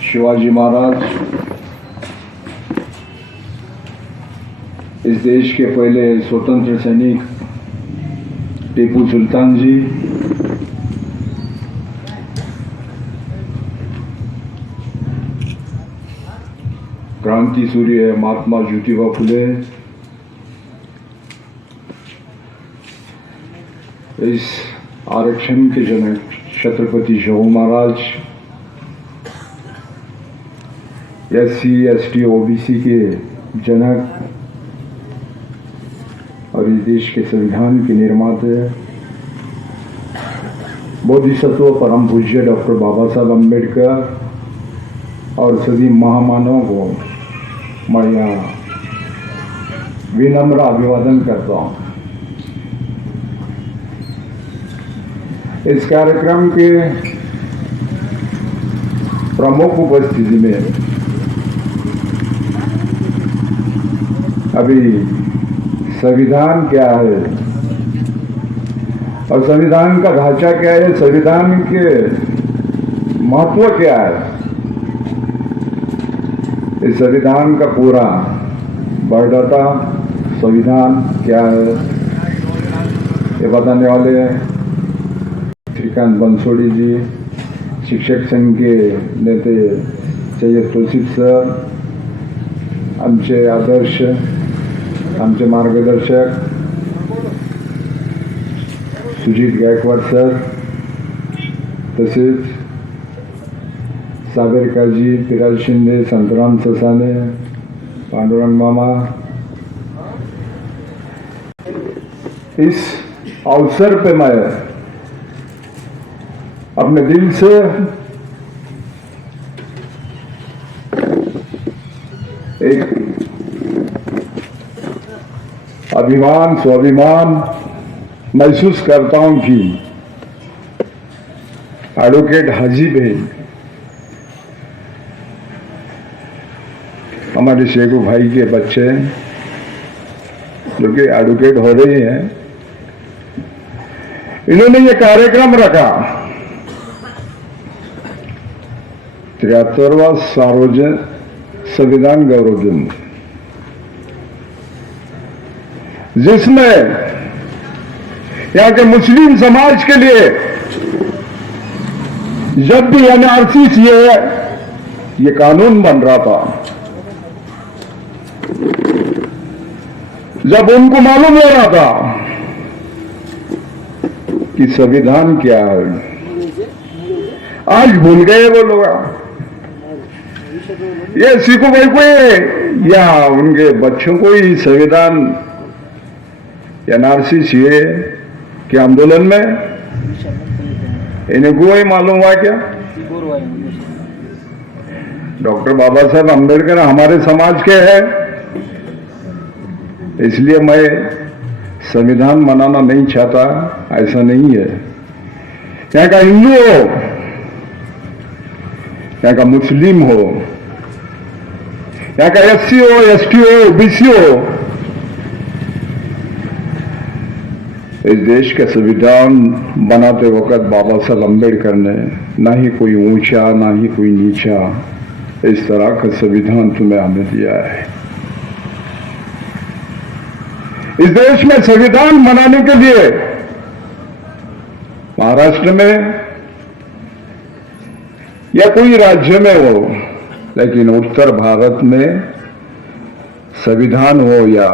शिवाजी महाराज इस देश के पहले स्वतंत्र सैनिक टीपू सुल्तान जी, क्रांति सूर्य महात्मा ज्योतिबा फुले, इस आरक्षण के जनक Chhatrapati Shivaji Maharaj, SC ST OBC के जनक और इस देश के संविधान के निर्माता बोधिसत्व परम पूज्य डॉक्टर बाबा साहब अम्बेडकर और सभी महामानवों को मैं यहाँ विनम्र अभिवादन करता हूँ। इस कार्यक्रम के प्रमुख उपस्थिति में अभी संविधान क्या है और संविधान का ढांचा क्या है, संविधान के महत्व क्या है, इस संविधान का पूरा बायोडाटा संविधान क्या है ये बताने वाले हैं श्रीकांत बंसोड़ी जी, शिक्षक संघ के नेते सैयद तौसीफ सर, आमचे आदर्श, आमचे मार्गदर्शक सुजीत गायकवाड सर, तसेच सागरिकाजी, पिराज शिंदे, संतराम ससाने, पांडुरंग मामा, इस अवसर पे मैं अपने दिल से एक अभिमान स्वाभिमान महसूस करता हूं कि एडवोकेट हाजी भाई हमारे शेखू भाई के बच्चे जो कि एडवोकेट हो रहे हैं, इन्होंने ये कार्यक्रम रखा 73वां सार्वजनिक संविधान गौरव दिन, जिसमें यहाँ के मुस्लिम समाज के लिए जब भी NRC ये कानून बन रहा था, जब उनको मालूम हो रहा था कि संविधान क्या है, आज भूल गए वो लोग। ये सिखों भाई को या उनके बच्चों को ही संविधान NRC चाहिए कि आंदोलन में इनको ही मालूम हुआ क्या? डॉक्टर बाबा साहब अम्बेडकर हमारे समाज के हैं, इसलिए मैं संविधान बनाना नहीं चाहता, ऐसा नहीं है। यहाँ का हिंदू हो, यहाँ का मुस्लिम हो, यहाँ का SC हो, ST हो, OBC हो, इस देश का संविधान बनाते वक्त बाबा साहब अम्बेडकर ने ना ही कोई ऊंचा ना ही कोई नीचा, इस तरह का संविधान तुम्हें हमें दिया है। इस देश में संविधान बनाने के लिए महाराष्ट्र में या कोई राज्य में हो, लेकिन उत्तर भारत में संविधान हो या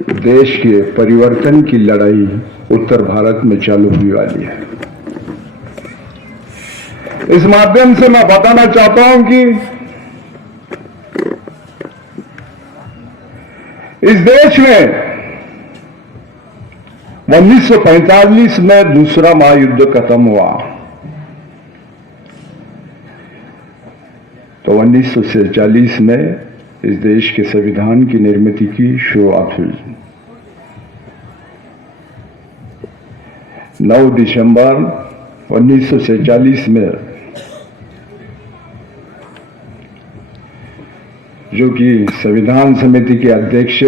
देश के परिवर्तन की लड़ाई उत्तर भारत में चालू हुई वाली है। इस माध्यम से मैं बताना चाहता हूं कि इस देश में 1945 में दूसरा महायुद्ध खत्म हुआ, तो 1947 में इस देश के संविधान की निर्मित की शुरुआत हुई। 9 दिसंबर 1947 में जो कि संविधान समिति के अध्यक्ष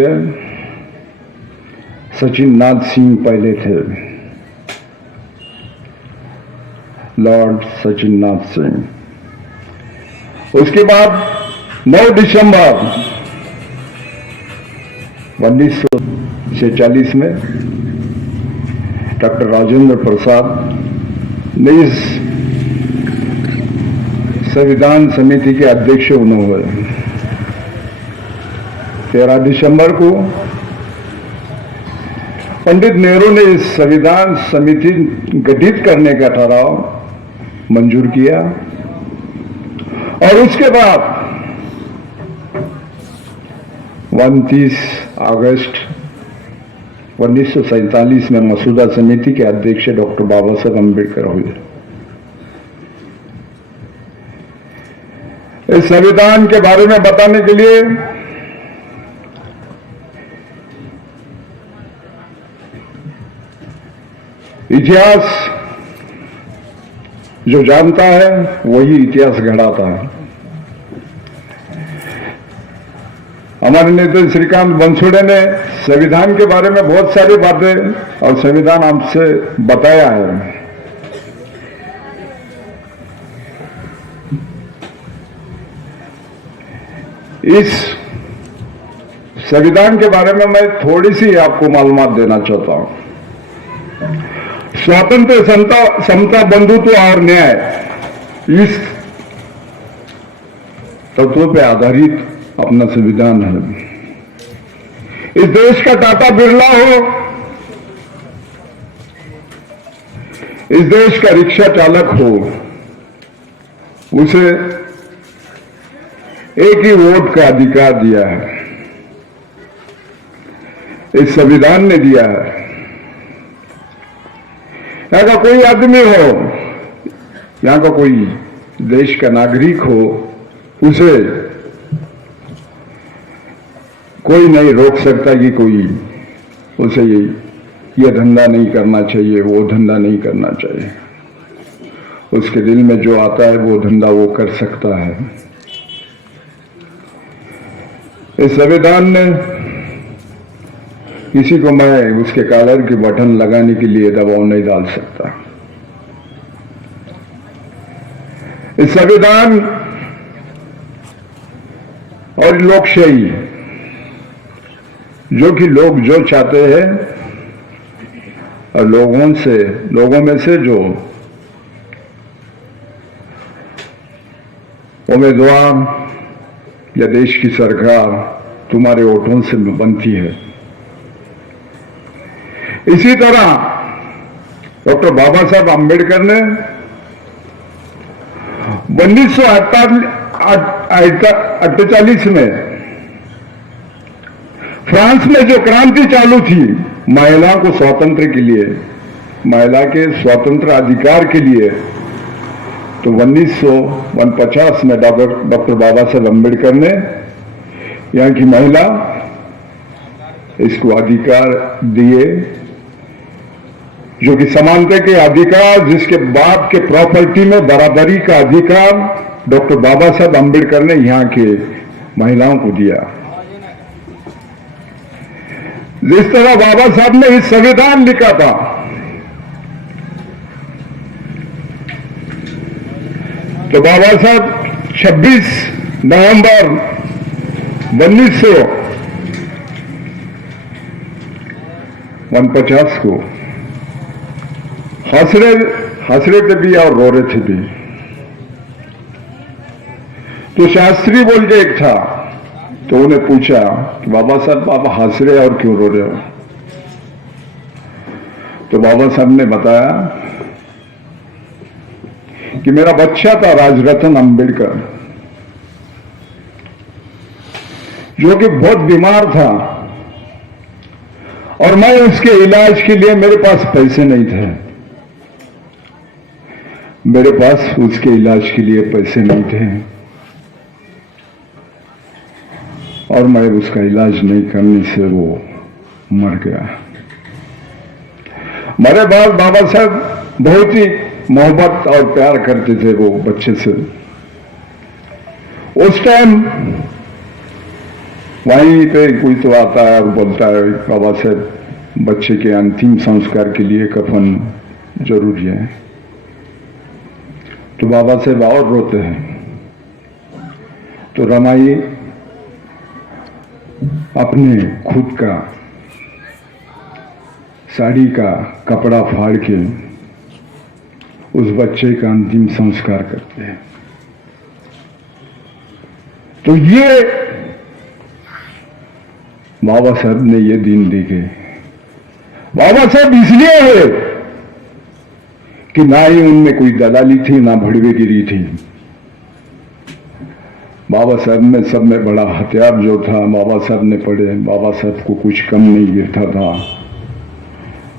सचिन नाथ सिंह पहले थे, लॉर्ड सचिन नाथ सिंह। उसके बाद 9 दिसंबर 1946 में डॉक्टर राजेंद्र प्रसाद ने इस संविधान समिति के अध्यक्ष हुए। 13 दिसंबर को पंडित नेहरू ने इस संविधान समिति गठित करने का ठहराव मंजूर किया और उसके बाद 29 अगस्त 1947 में मसूदा समिति के अध्यक्ष डॉक्टर बाबा साहब अम्बेडकर हुए। इस संविधान के बारे में बताने के लिए इतिहास जो जानता है वही इतिहास गढ़ाता है। हमारे नेता श्रीकांत बंसुड़े ने संविधान के बारे में बहुत सारी बातें और संविधान आपसे बताया है। इस संविधान के बारे में मैं थोड़ी सी आपको मालूमात देना चाहता हूं। स्वातंत्र्य, समता, बंधुत्व और न्याय इस तत्वों पर आधारित अपना संविधान है। इस देश का टाटा बिरला हो, इस देश का रिक्शा चालक हो, उसे एक ही वोट का अधिकार दिया है, इस संविधान ने दिया है। यहां का कोई आदमी हो, यहां का कोई देश का नागरिक हो, उसे कोई नहीं रोक सकता कि कोई उसे ये धंधा नहीं करना चाहिए, वो धंधा नहीं करना चाहिए। उसके दिल में जो आता है वो धंधा वो कर सकता है। इस संविधान ने किसी को मैं उसके कॉलर के बटन लगाने के लिए दबाव नहीं डाल सकता। इस संविधान और लोकशाही, जो कि लोग जो चाहते हैं और लोगों में से जो उम्मीदवार या देश की सरकार तुम्हारे वोटों से बनती है। इसी तरह डॉक्टर बाबा साहब अम्बेडकर ने 1948 में फ्रांस में जो क्रांति चालू थी महिलाओं को स्वातंत्र के लिए, महिला के स्वतंत्र अधिकार के लिए, तो 1949 में डॉक्टर बाबा साहब अम्बेडकर ने यहाँ की महिला इसको अधिकार दिए, जो कि समानता के अधिकार, जिसके बाप के प्रॉपर्टी में बराबरी का अधिकार डॉक्टर बाबा साहब अम्बेडकर ने यहाँ के महिलाओं को दिया। जिस तरह बाबा साहब ने इस संविधान लिखा था, तो बाबा साहब 26 नवंबर 1949 को हंस रहे थे भी और रो रहे थे भी। तो शास्त्री बोल के एक था, तो उन्हें पूछा कि बाबा साहब आप हंस रहे और क्यों रो रहे हो? तो बाबा साहब ने बताया कि मेरा बच्चा था राजरत्न अम्बेडकर, जो कि बहुत बीमार था और मैं उसके इलाज के लिए मेरे पास पैसे नहीं थे, मेरे पास उसके इलाज के लिए पैसे नहीं थे और मैं उसका इलाज नहीं करने से वो मर गया। मेरे बाद बाबा साहब बहुत ही मोहब्बत और प्यार करते थे वो बच्चे से। उस टाइम वहीं पे कोई तो आता है और बोलता है बाबा साहब बच्चे के अंतिम संस्कार के लिए कफन जरूरी है। तो बाबा साहेब और रोते हैं। तो रमाई अपने खुद का साड़ी का कपड़ा फाड़ के उस बच्चे का अंतिम संस्कार करते हैं। तो ये बाबा साहब ने ये दिन देखे। बाबा साहब इसलिए है कि ना ही उनमें कोई दलाली थी, ना भड़वेगिरी थी। बाबा साहब में सब में बड़ा हथियार जो था, बाबा साहब ने पढ़े। बाबा साहब को कुछ कम नहीं गिरता था,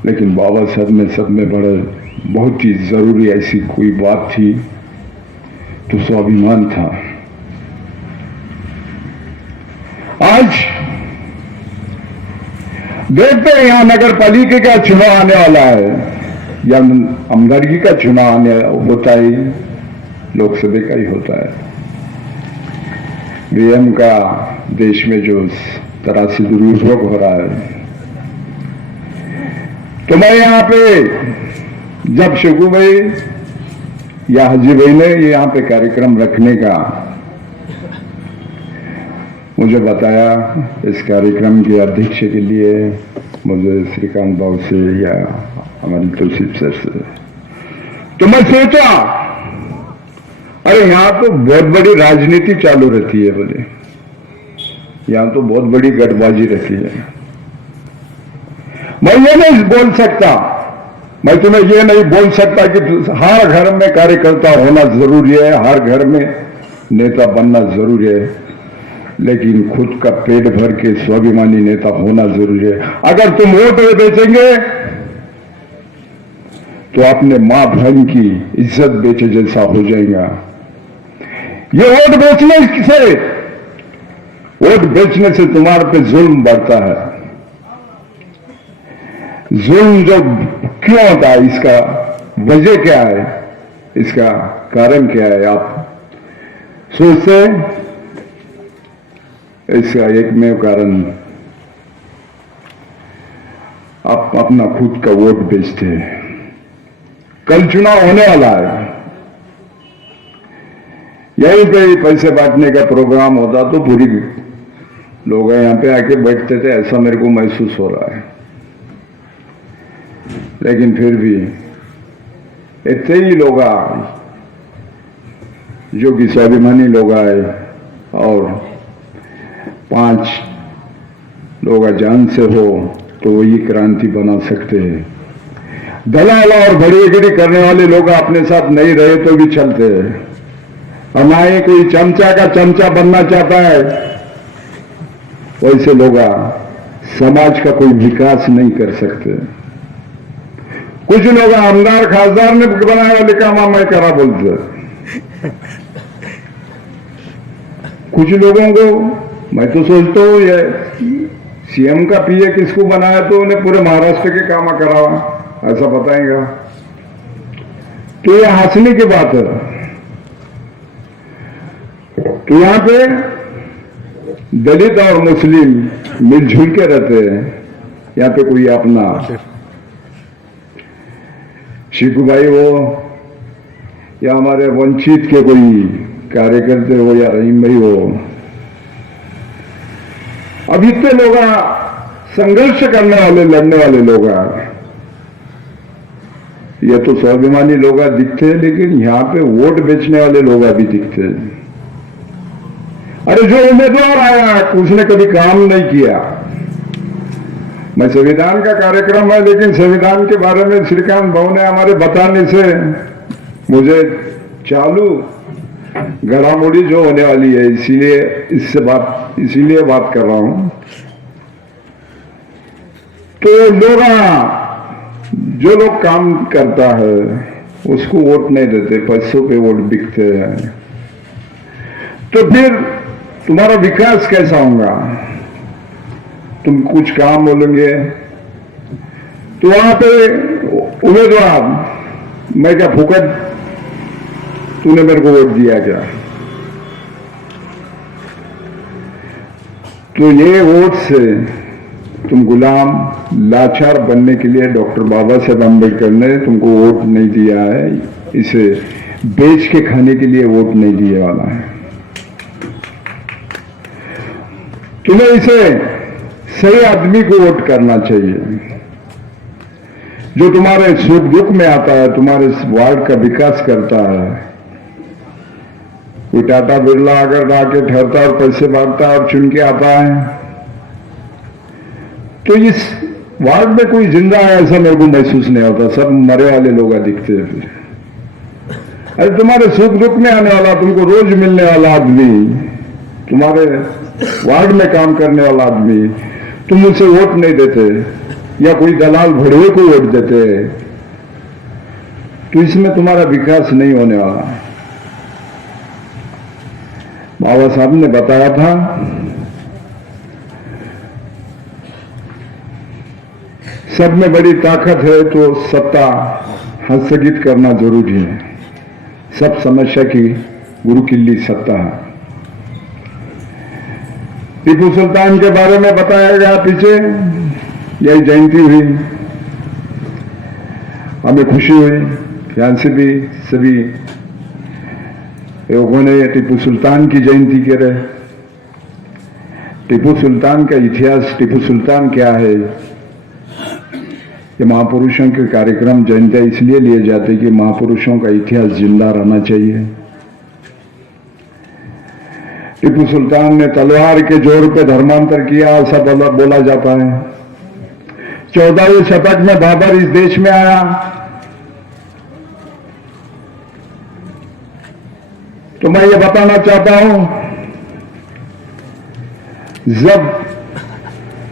लेकिन बाबा साहब में सब में बड़े बहुत ही जरूरी ऐसी कोई बात थी तो स्वाभिमान था। आज देखते हैं यहां नगर पालिका का चुनाव आने वाला है या आमदारगी का चुनाव आने होता है, लोकसभा का ही होता है। वीएम का देश में जो तरह से दुरुपयोग हो रहा है, तो मैं यहां पे जब शेखू भाई या हाजी भाई ने यहां पे कार्यक्रम रखने का मुझे बताया, इस कार्यक्रम के अध्यक्ष के लिए मुझे श्रीकांत बाबू से या हमारे तुलसी सर से, तो मैं सोचा अरे यहां तो बहुत बड़ी राजनीति चालू रहती है, बोले यहां तो बहुत बड़ी गठबाजी रहती है। मैं ये नहीं बोल सकता, मैं तुम्हें ये नहीं बोल सकता कि हर घर में कार्यकर्ता होना जरूरी है, हर घर में नेता बनना जरूरी है, लेकिन खुद का पेट भर के स्वाभिमानी नेता होना जरूरी है। अगर तुम वोट बेचेंगे तो अपने मां बहन की इज्जत बेचे जैसा हो जाएगा। ये वोट बेचने से तुम्हारे पे जुल्म बढ़ता है। जुल्म जो क्यों होता है, इसका वजह क्या है, इसका कारण क्या है, आप सोचते हैं? इसका एकमेव कारण आप अपना खुद का वोट बेचते हैं। कल चुनाव होने वाला है, यहीं पे पैसे बांटने का प्रोग्राम होता तो पूरी लोग यहां पे आके बैठते थे, ऐसा मेरे को महसूस हो रहा है। लेकिन फिर भी इतने ही लोग आए जो कि स्वाभिमानी लोग आए और 5 लोग जान से हो तो वही क्रांति बना सकते हैं। दलाल और भड़वेगिरी करने वाले लोग अपने साथ नहीं रहे तो भी चलते हैं, और ना ही कोई चमचा का चमचा बनना चाहता है। वैसे लोग समाज का कोई विकास नहीं कर सकते। कुछ लोग आमदार खासदार ने बनाया वाले काम मैं करा बोलते, कुछ लोगों को मैं तो सोचता हूं ये सीएम का पीए किसको बनाया तो उन्हें पूरे महाराष्ट्र के काम करा ऐसा बताएगा, तो ये हंसने की बात है। तो यहां पे दलित और मुस्लिम मिलजुल के रहते हैं। यहां पे कोई अपना शिकू भाई हो या हमारे वंचित के कोई कार्यकर्ते हो या रहीम भाई हो, अब इतने लोग संघर्ष करने वाले, लड़ने वाले लोग ये तो स्वाभिमानी लोग दिखते हैं, लेकिन यहां पे वोट बेचने वाले लोग भी दिखते हैं। अरे जो उम्मीदवार आया उसने कभी काम नहीं किया। मैं संविधान का कार्यक्रम है, लेकिन संविधान के बारे में श्रीकांत भाऊ ने हमारे बताने से मुझे चालू घड़ामुड़ी जो होने वाली है, इसीलिए बात कर रहा हूं। तो लोग जो लोग काम करता है उसको वोट नहीं देते, पैसों पे वोट बिकते हैं, तो फिर तुम्हारा विकास कैसा होगा? तुम कुछ काम बोलेंगे तो वहां पे उम्मीदवार, मैं क्या फुकट तूने मेरे को वोट दिया क्या? तो ये वोट से तुम गुलाम लाचार बनने के लिए डॉक्टर बाबा साहेब अम्बेडकर ने तुमको वोट नहीं दिया है, इसे बेच के खाने के लिए वोट नहीं दिए वाला है। तुम्हें इसे सही आदमी को वोट करना चाहिए, जो तुम्हारे सुख दुख में आता है, तुम्हारे वार्ड का विकास करता है। कोई टाटा बिरला अगर आके ठहरता और पैसे बांटता और चुन के आता है, तो इस वार्ड में कोई जिंदा है ऐसा मेरे को महसूस नहीं होता, सब मरे वाले लोग दिखते हैं। फिर अरे तुम्हारे सुख दुख में आने वाला, तुमको रोज मिलने वाला आदमी, तुम्हारे वार्ड में काम करने वाला आदमी, तुम उसे वोट नहीं देते या कोई दलाल भड़वे को वोट देते, तो इसमें तुम्हारा विकास नहीं होने वाला। बाबा साहब ने बताया था, सब में बड़ी ताकत है तो सत्ता हस्तगत करना जरूरी है। सब समस्या की गुरु किल्ली सत्ता है। टीपू सुल्तान के बारे में बताया गया, पीछे यही जयंती हुई, हमें खुशी हुई। यहाँ से भी सभी लोगों ने टीपू सुल्तान की जयंती करे। टीपू सुल्तान का इतिहास, टीपू सुल्तान क्या है, ये महापुरुषों के कार्यक्रम जयंतियां इसलिए लिए जाते कि महापुरुषों का इतिहास जिंदा रहना चाहिए। टीपू सुल्तान ने तलवार के जोर पे धर्मांतर किया, ऐसा बोला जाता है। 14वीं शतक में बाबर इस देश में आया, तो मैं ये बताना चाहता हूं, जब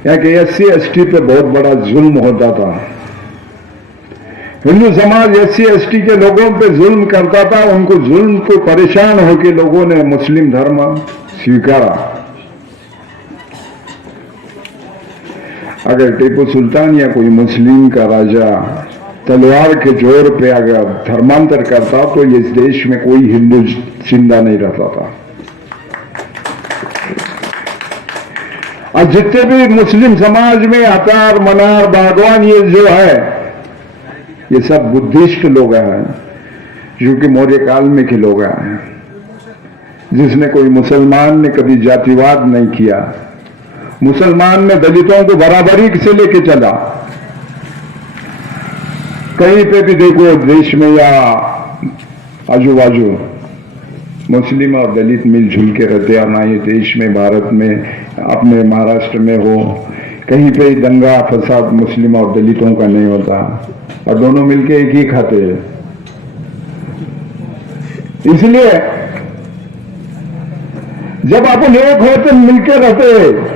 यहाँ के SC ST पे बहुत बड़ा जुल्म होता था, हिंदू समाज SC ST के लोगों पे जुल्म करता था, उनको जुल्म को परेशान होकर लोगों ने मुस्लिम धर्म स्वीकारा। अगर टीपू सुल्तान या कोई मुस्लिम का राजा तलवार के जोर पे अगर धर्मांतर करता तो इस देश में कोई हिंदू जिंदा नहीं रहता था। और जितने भी मुस्लिम समाज में अतार, मनार, बागवान ये जो है, ये सब बुद्धिस्ट लोग हैं, जो कि मौर्य काल में के लोग हैं, जिसने कोई मुसलमान ने कभी जातिवाद नहीं किया। मुसलमान ने दलितों को बराबरी से लेके चला। कहीं पे भी देखो देश में या आजू बाजू मुस्लिम और दलित मिलजुल के रहते हैं। ना ये देश में, भारत में, अपने महाराष्ट्र में हो, कहीं पे दंगा फसाद मुस्लिम और दलितों का नहीं होता, और दोनों मिलके एक ही खाते हैं। इसलिए जब अपन एक होते मिलके रहते,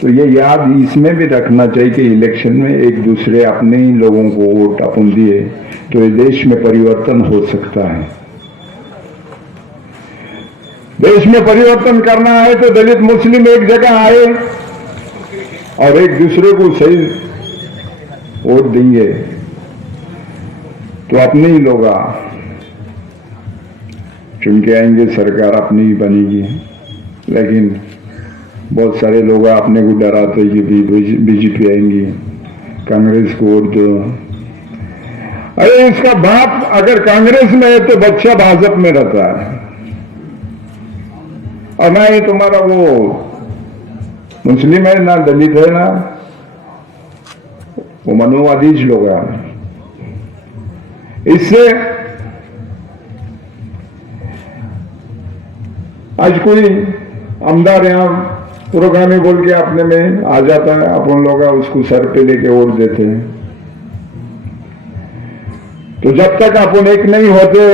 तो ये याद इसमें भी रखना चाहिए कि इलेक्शन में एक दूसरे अपने ही लोगों को वोट अपन दिए तो ये देश में परिवर्तन हो सकता है। देश में परिवर्तन करना है तो दलित मुस्लिम एक जगह आए और एक दूसरे को सही वोट देंगे तो अपने ही लोग चुन के आएंगे, सरकार अपनी ही बनेगी। लेकिन बहुत सारे लोग अपने को डराते कि बीजेपी आएंगी, कांग्रेस को वोट दो। अरे इसका बाप अगर कांग्रेस में है तो बच्चा भाजपा में रहता है, और ना ही तुम्हारा वो मुस्लिम है, ना दलित है, ना वो मनोवादी लोग हैं। इससे आज कोई आमदार यहां पुरोगामी बोल के अपने में आ जाता है, अपन लोग उसको सर पे लेके वोट देते हैं। तो जब तक अपन एक नहीं होते,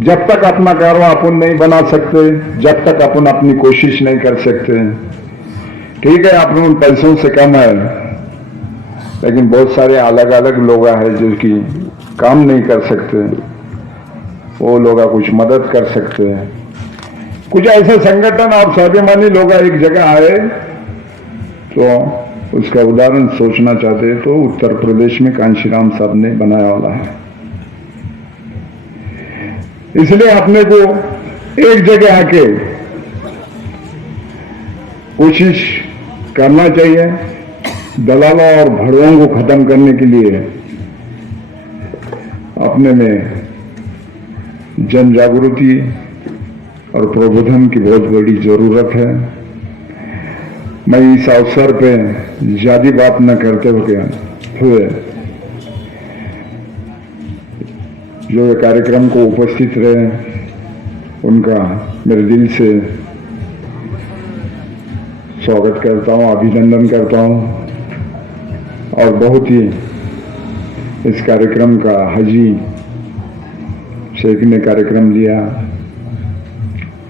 जब तक अपना कारवा अपन नहीं बना सकते, जब तक अपन अपनी कोशिश नहीं कर सकते, ठीक है अपन उन पैसों से कम है, लेकिन बहुत सारे अलग अलग लोग हैं जो कि काम नहीं कर सकते, वो लोग कुछ मदद कर सकते हैं। कुछ ऐसे संगठन और स्वाभिमानी लोग एक जगह आए तो उसका उदाहरण सोचना चाहते हैं तो उत्तर प्रदेश में कांशीराम साहब ने बनाया वाला है। इसलिए अपने को एक जगह आके कोशिश करना चाहिए दलालों और भड़ों को खत्म करने के लिए। अपने में जन जागृति और प्रबोधन की बहुत बड़ी जरूरत है। मैं इस अवसर पे ज्यादा बात न करते हुए जो ये कार्यक्रम को उपस्थित रहे उनका मेरे दिल से स्वागत करता हूँ, अभिनंदन करता हूँ। और बहुत ही इस कार्यक्रम का हाजी शेख ने कार्यक्रम लिया,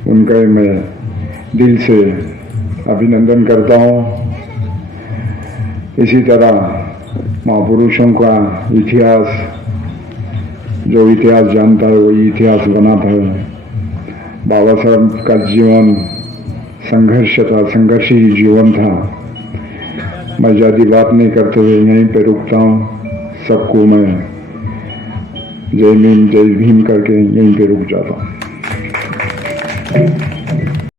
उनका मैं दिल से अभिनंदन करता हूँ। इसी तरह महापुरुषों का इतिहास, जो इतिहास जानता है वही इतिहास बनाता है। बाबा साहब का जीवन संघर्ष था, संघर्षी जीवन था। मैं ज़्यादा बात नहीं करते हुए यहीं पे रुकता हूँ। सबको मैं जय भीम करके यहीं पे रुक जाता हूँ।